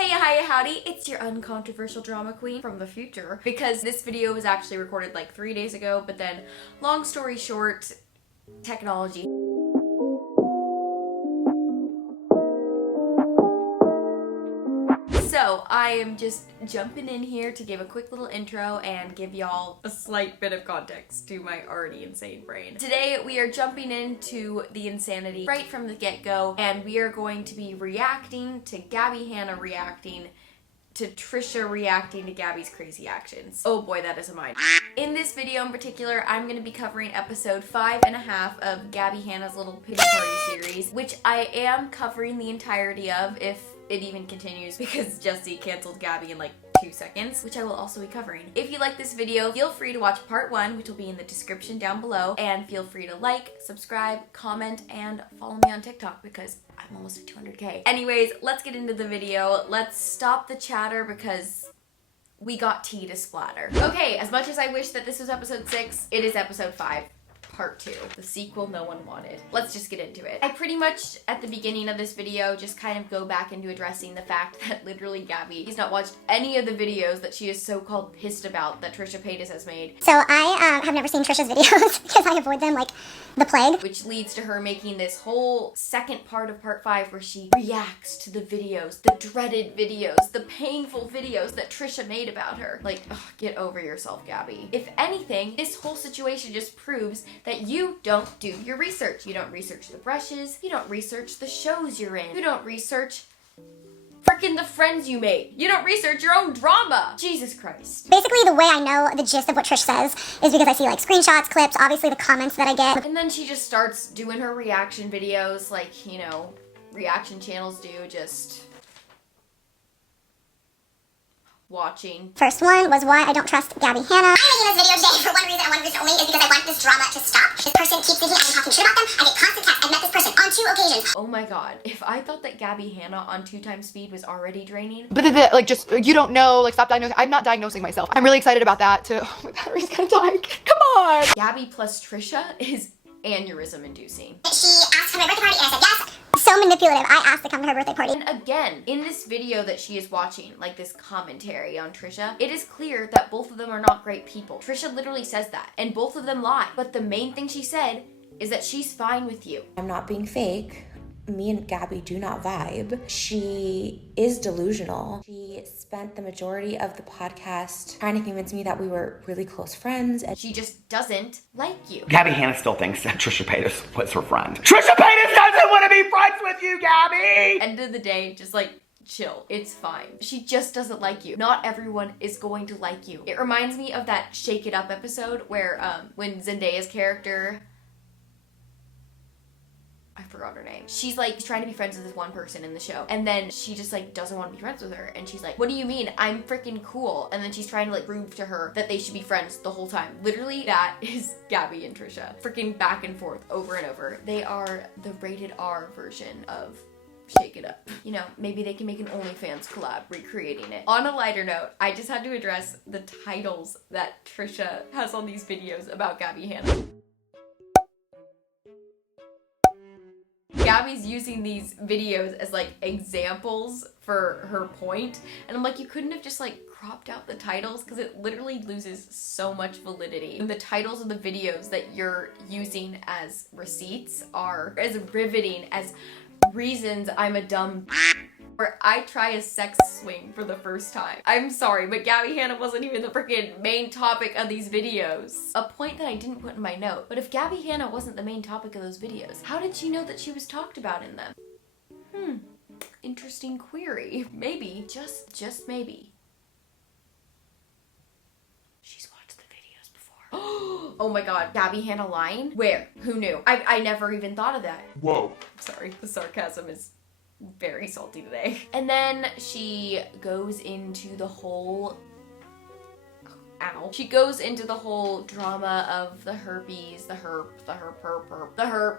Hey, hiya, howdy, it's your uncontroversial drama queen from the future, because this video was actually recorded like 3 days ago, but then, long story short, technology. So, I am just jumping in here to give a quick little intro and give y'all a slight bit of context to my already insane brain. Today, we are jumping into the insanity right from the get-go, and we are going to be reacting to Gabbie Hanna reacting to Trisha reacting to Gabbie's crazy actions. Oh boy, that is a mind. In this video in particular, I'm going to be covering episode 5.5 of Gabbie Hanna's little pity party series, which I am covering the entirety of if it even continues because Jesse canceled Gabbie in like 2 seconds, which I will also be covering. If you like this video, feel free to watch part 1, which will be in the description down below, and feel free to like, subscribe, comment, and follow me on TikTok because I'm almost at 200K. Anyways, let's get into the video. Let's stop the chatter because we got tea to splatter. Okay, as much as I wish that this was episode 6, it is episode 5. Part 2, the sequel no one wanted. Let's just get into it. I pretty much, at the beginning of this video, just kind of go back into addressing the fact that literally Gabbie has not watched any of the videos that she is so-called pissed about that Trisha Paytas has made. So I have never seen Trisha's videos because I avoid them like the plague. Which leads to her making this whole second part of part 5 where she reacts to the videos, the dreaded videos, the painful videos that Trisha made about her. Like, ugh, get over yourself, Gabbie. If anything, this whole situation just proves that you don't do your research. You don't research the brushes, you don't research the shows you're in, you don't research frickin' the friends you made. You don't research your own drama. Jesus Christ. Basically, the way I know the gist of what Trish says is because I see like screenshots, clips, obviously the comments that I get. And then she just starts doing her reaction videos like, you know, reaction channels do, just watching. First one was why I don't trust Gabbie Hanna. I'm making this video today for one reason and one reason only, is because I want this drama to stop. This person keeps thinking I'm talking shit about them. I get constant texts. I've met this person on 2 occasions. Oh my god, if I thought that Gabbie Hanna on 2 times speed was already draining. But like, just, you don't know, like, stop diagnosing. I'm not diagnosing myself. I'm really excited about that too. Oh, my battery's gonna die. Come on! Gabbie plus Trisha is aneurysm inducing. She asked for my birthday party and I said yes. So manipulative. I asked to come to her birthday party. And again, in this video that she is watching, like this commentary on Trisha, it is clear that both of them are not great people. Trisha literally says that, and both of them lie. But the main thing she said is that she's fine with you. I'm not being fake. Me and Gabbie do not vibe. She is delusional. She spent the majority of the podcast trying to convince me that we were really close friends. And she just doesn't like you. Gabbie Hanna still thinks that Trisha Paytas was her friend. Trisha Paytas doesn't want to be friends with you, Gabbie! End of the day, just like, chill. It's fine. She just doesn't like you. Not everyone is going to like you. It reminds me of that Shake It Up episode where when Zendaya's character, I forgot her name. She's like trying to be friends with this one person in the show, and then she just like doesn't want to be friends with her, and she's like, what do you mean? I'm freaking cool. And then she's trying to like prove to her that they should be friends the whole time. Literally, that is Gabbie and Trisha. Freaking back and forth over and over. They are the rated R version of Shake It Up. You know, maybe they can make an OnlyFans collab recreating it. On a lighter note, I just had to address the titles that Trisha has on these videos about Gabbie Hanna. Gabbie's using these videos as like examples for her point, and I'm like, you couldn't have just like cropped out the titles because it literally loses so much validity. And the titles of the videos that you're using as receipts are as riveting as reasons I'm a dumb where I try a sex swing for the first time. I'm sorry, but Gabbie Hanna wasn't even the freaking main topic of these videos. A point that I didn't put in my note, but if Gabbie Hanna wasn't the main topic of those videos, how did she know that she was talked about in them? Interesting query. Maybe, just maybe, she's watched the videos before. Oh my god, Gabbie Hanna lying? Where? Who knew? I never even thought of that. Whoa. Sorry, the sarcasm is very salty today. And then she goes into the whole, she goes into the whole drama of the herpes, the herps.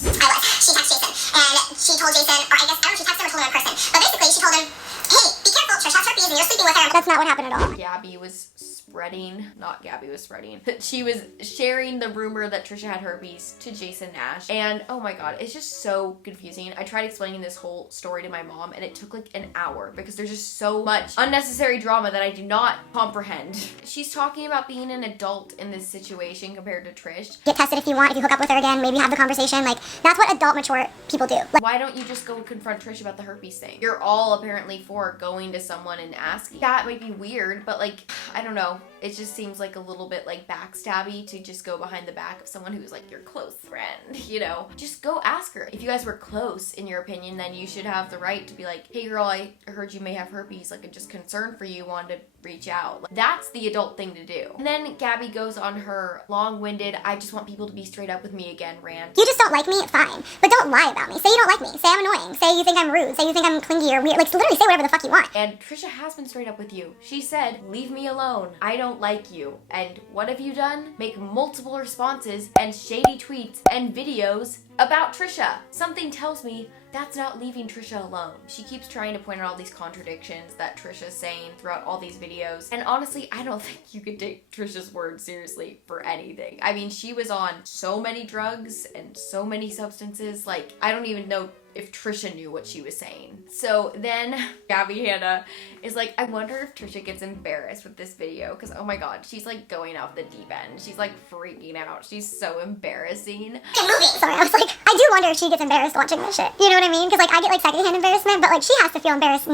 She texted Jason, and she told Jason, or I guess, I don't know if she texted him or told him in person, but basically she told him, hey, be careful, Trish has herpes and you're sleeping with her. That's not what happened at all. Gabbie was spreading, not Gabbie was spreading, she was sharing the rumor that Trisha had herpes to Jason Nash. And oh my god, it's just so confusing. I tried explaining this whole story to my mom and it took like an hour because there's just so much unnecessary drama that I do not comprehend. She's talking about being an adult in this situation compared to Trish. Get tested if you want, if you hook up with her again, maybe have the conversation. Like, that's what adult, mature people do. Like, why don't you just go confront Trish about the herpes thing? You're all apparently for going to someone and asking. That might be weird, but like, I don't know. It just seems like a little bit like backstabby to just go behind the back of someone who's like your close friend, you know? Just go ask her. If you guys were close, in your opinion, then you should have the right to be like, hey girl, I heard you may have herpes. Like, I'm just concerned for you, wanted to reach out. Like, that's the adult thing to do. And then Gabbie goes on her long-winded, I just want people to be straight up with me again rant. you just don't like me, fine. But don't lie about me. Say you don't like me. Say I'm annoying. Say you think I'm rude. Say you think I'm clingy or weird. Like, literally say whatever the fuck you want. And Trisha has been straight up with you. She said, leave me alone. I don't like you. And what have you done? Make multiple responses and shady tweets and videos about Trisha. Something tells me that's not leaving Trisha alone. She keeps trying to point out all these contradictions that Trisha's saying throughout all these videos. And honestly, I don't think you could take Trisha's word seriously for anything. I mean, she was on so many drugs and so many substances. Like, I don't even know if Trisha knew what she was saying. So then Gabbie Hanna is like, I wonder if Trisha gets embarrassed with this video because oh my god, she's like going off the deep end. She's like freaking out. She's so embarrassing. Sorry, I was like, I do wonder if she gets embarrassed watching this shit. You know what I mean? Because like I get like secondhand embarrassment, but like she has to feel embarrassed.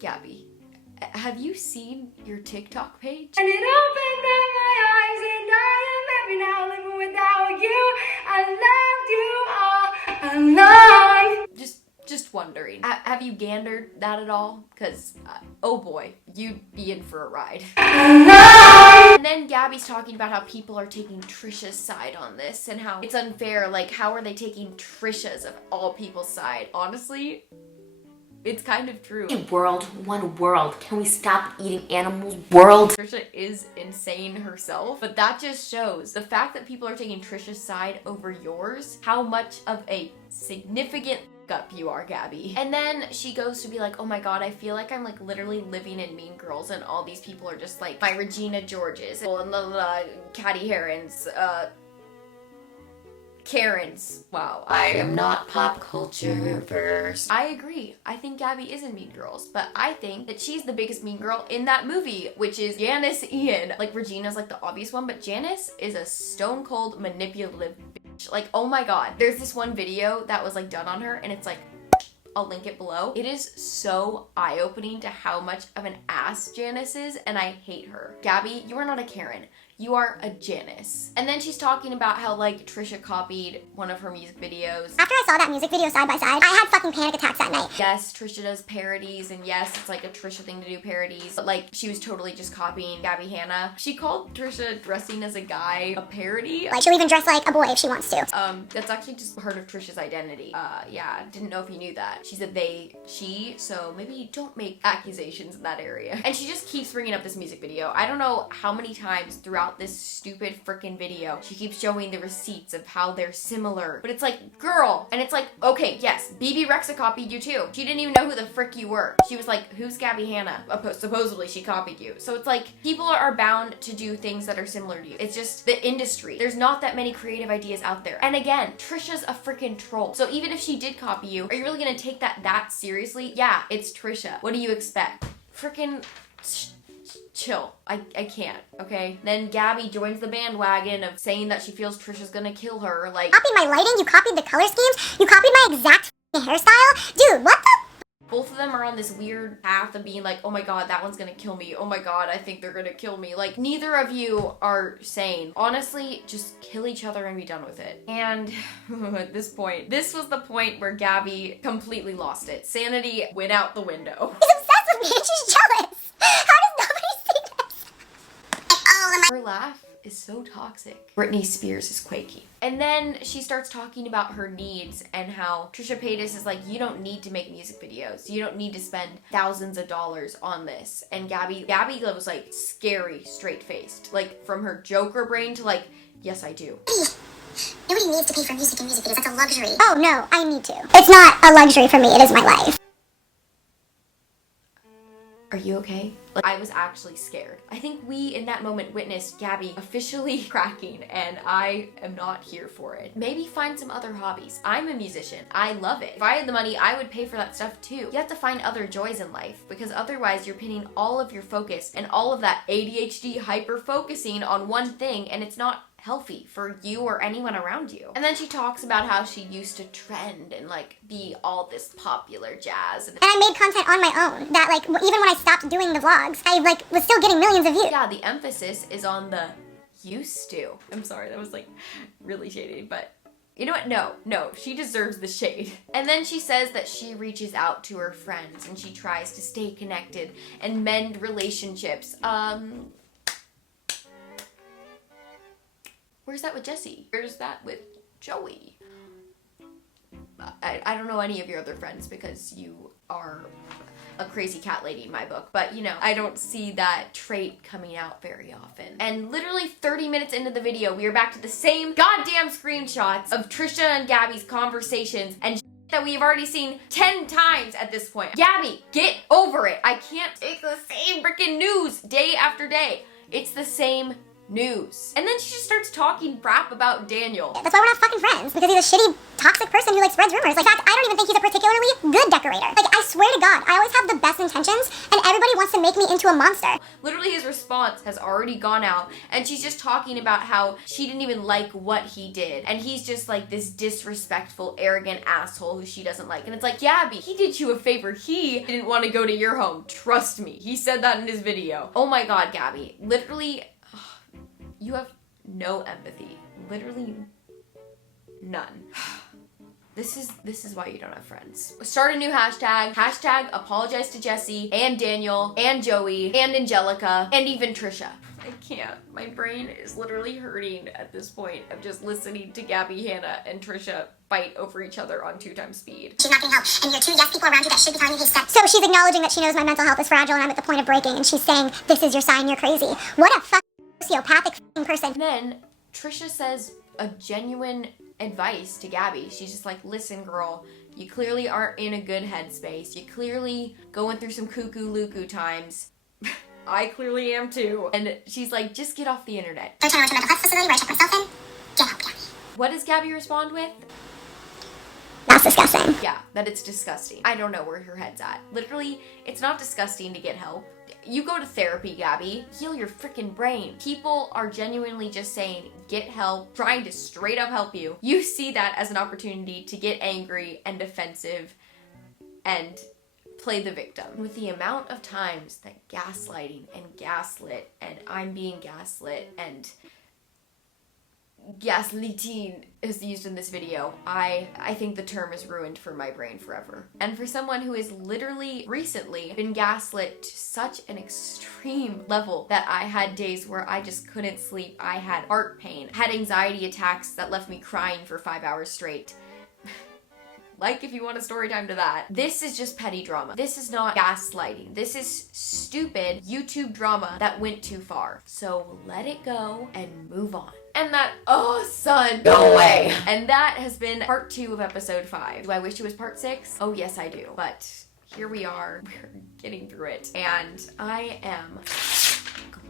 Gabbie, have you seen your TikTok page? And it opened up my eyes and I am happy now living without you. I loved you all along. Just wondering. Have you gandered that at all? Because, oh boy, you'd be in for a ride. And then Gabbie's talking about how people are taking Trisha's side on this and how it's unfair. Like, how are they taking Trisha's of all people's side? Honestly, it's kind of true. World, one world. Can we stop eating animals? World. Trisha is insane herself, but that just shows the fact that people are taking Trisha's side over yours, how much of a significant up you are, Gabbie. And then she goes to be like, oh my god, I feel like I'm like literally living in Mean Girls and all these people are just like my Regina Georges and Catty Herons, Karens. Wow, I am not pop culture versed. I agree. I think Gabbie is in Mean Girls, but I think that she's the biggest mean girl in that movie, which is Janice Ian. Like, Regina's like the obvious one, but Janice is a stone cold manipulative bitch. Like, oh my god. There's this one video that was like done on her and it's like, I'll link it below. It is so eye-opening to how much of an ass Janice is, and I hate her. Gabbie, you are not a Karen. You are a Janice. And then she's talking about how like Trisha copied one of her music videos. After I saw that music video side by side, I had fucking panic attacks that night. Yes, Trisha does parodies, and yes, it's like a Trisha thing to do parodies, but like she was totally just copying Gabbie Hanna. She called Trisha dressing as a guy a parody. Like she'll even dress like a boy if she wants to. That's actually just part of Trisha's identity. Yeah, didn't know if you knew that. She's a they, she, so maybe don't make accusations in that area. And she just keeps bringing up this music video. I don't know how many times throughout this stupid freaking video she keeps showing the receipts of how they're similar, but it's like, girl, and it's like, okay, yes, BB Rexa copied you too. She didn't even know who the frick you were. She was like, who's Gabbie Hanna? Supposedly she copied you. So it's like, people are bound to do things that are similar to you. It's just the industry. There's not that many creative ideas out there. And again, Trisha's a freaking troll. So even if she did copy you, are you really gonna take that seriously? Yeah, it's Trisha. What do you expect? Freaking chill. I can't, okay? Then Gabbie joins the bandwagon of saying that she feels Trisha's gonna kill her. Like, You copied my lighting, you copied the color schemes, you copied my exact hairstyle. Dude, what the? both of them are on this weird path of being like, oh my god, that one's gonna kill me. Oh my god, I think they're gonna kill me. Like, neither of you are sane. Honestly, just kill each other and be done with it. And at this point, this was the point where Gabbie completely lost it. Sanity went out the window. He's obsessed with me and she's jealous. How does nobody see this? Her laugh is so toxic. Britney Spears is quaky. And then she starts talking about her needs and how Trisha Paytas is like, you don't need to make music videos. You don't need to spend thousands of dollars on this. And Gabbie was like scary straight-faced. Like from her Joker brain to like, yes, I do. Nobody needs to pay for music and music videos. That's a luxury. Oh no, I need to. It's not a luxury for me. It is my life. Are you okay? Like, I was actually scared. I think we, in that moment, witnessed Gabbie officially cracking, and I am not here for it. Maybe find some other hobbies. I'm a musician. I love it. If I had the money, I would pay for that stuff too. You have to find other joys in life, because otherwise you're pinning all of your focus and all of that ADHD hyper-focusing on one thing, and it's not healthy for you or anyone around you. And then she talks about how she used to trend and like be all this popular jazz. And I made content on my own that like even when I stopped doing the vlogs, I like was still getting millions of views. Yeah, the emphasis is on the used to. I'm sorry, that was like really shady, but you know what? No, she deserves the shade. And then she says that she reaches out to her friends and she tries to stay connected and mend relationships. Where's that with Jesse? Where's that with Joey? I don't know any of your other friends because you are a crazy cat lady in my book, but you know, I don't see that trait coming out very often. And literally 30 minutes into the video, we are back to the same goddamn screenshots of Trisha and Gabbie's conversations and that we have already seen 10 times at this point. Gabbie, get over it. I can't take the same freaking news day after day. It's the same news. And then she just starts talking crap about Daniel. That's why we're not fucking friends, because he's a shitty, toxic person who like spreads rumors. Like, in fact, I don't even think he's a particularly good decorator. Like, I swear to God, I always have the best intentions, and everybody wants to make me into a monster. Literally his response has already gone out, and she's just talking about how she didn't even like what he did, and he's just like this disrespectful, arrogant asshole who she doesn't like. And it's like, Gabbie, he did you a favor. He didn't want to go to your home. Trust me. He said that in his video. Oh my God, Gabbie. Literally, you have no empathy. Literally none. This is why you don't have friends. Start a new hashtag. Hashtag apologize to Jesse and Daniel and Joey and Angelica and even Trisha. I can't. My brain is literally hurting at this point of just listening to Gabbie, Hanna, and Trisha fight over each other on 2x speed. She's not getting help, and you're two yes people around you that should be telling you he's stuck. So she's acknowledging that she knows my mental health is fragile and I'm at the point of breaking, and she's saying, this is your sign, you're crazy. What a fucking sociopathic fucking person. And then Trisha says a genuine advice to Gabbie. She's just like, listen girl, you clearly aren't in a good headspace. You're clearly going through some cuckoo-luku times. I clearly am too. And she's like, just get off the internet. They're trying to mental health facility where I check myself in. Get help, Gabbie. What does Gabbie respond with? That's disgusting. Yeah, that it's disgusting. I don't know where her head's at. Literally, it's not disgusting to get help. You go to therapy, Gabbie. Heal your freaking brain. People are genuinely just saying, get help, trying to straight up help you. You see that as an opportunity to get angry and defensive and play the victim. With the amount of times that gaslighting and gaslit and I'm being gaslit and gaslighting is used in this video, I think the term is ruined for my brain forever. And for someone who has literally recently been gaslit to such an extreme level that I had days where I just couldn't sleep, I had heart pain, had anxiety attacks that left me crying for 5 hours straight. Like if you want a story time to that. This is just petty drama. This is not gaslighting. This is stupid YouTube drama that went too far. So let it go and move on. And that, oh son, go away. And that has been part 2 of episode 5. Do I wish it was part 6? Oh yes, I do. But here we are, we're getting through it. And I am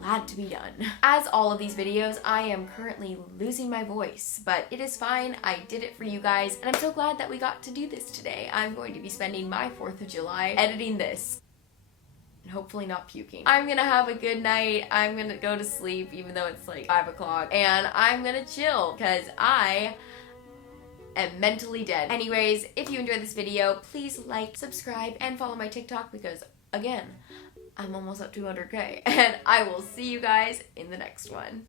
glad to be done. As all of these videos, I am currently losing my voice, but it is fine. I did it for you guys, and I'm so glad that we got to do this today. I'm going to be spending my 4th of July editing this. And hopefully not puking. I'm gonna have a good night. I'm gonna go to sleep even though it's like 5 o'clock, and I'm gonna chill because I am mentally dead. Anyways, if you enjoyed this video, please like, subscribe, and follow my TikTok because, again, I'm almost up to 200K, and I will see you guys in the next one.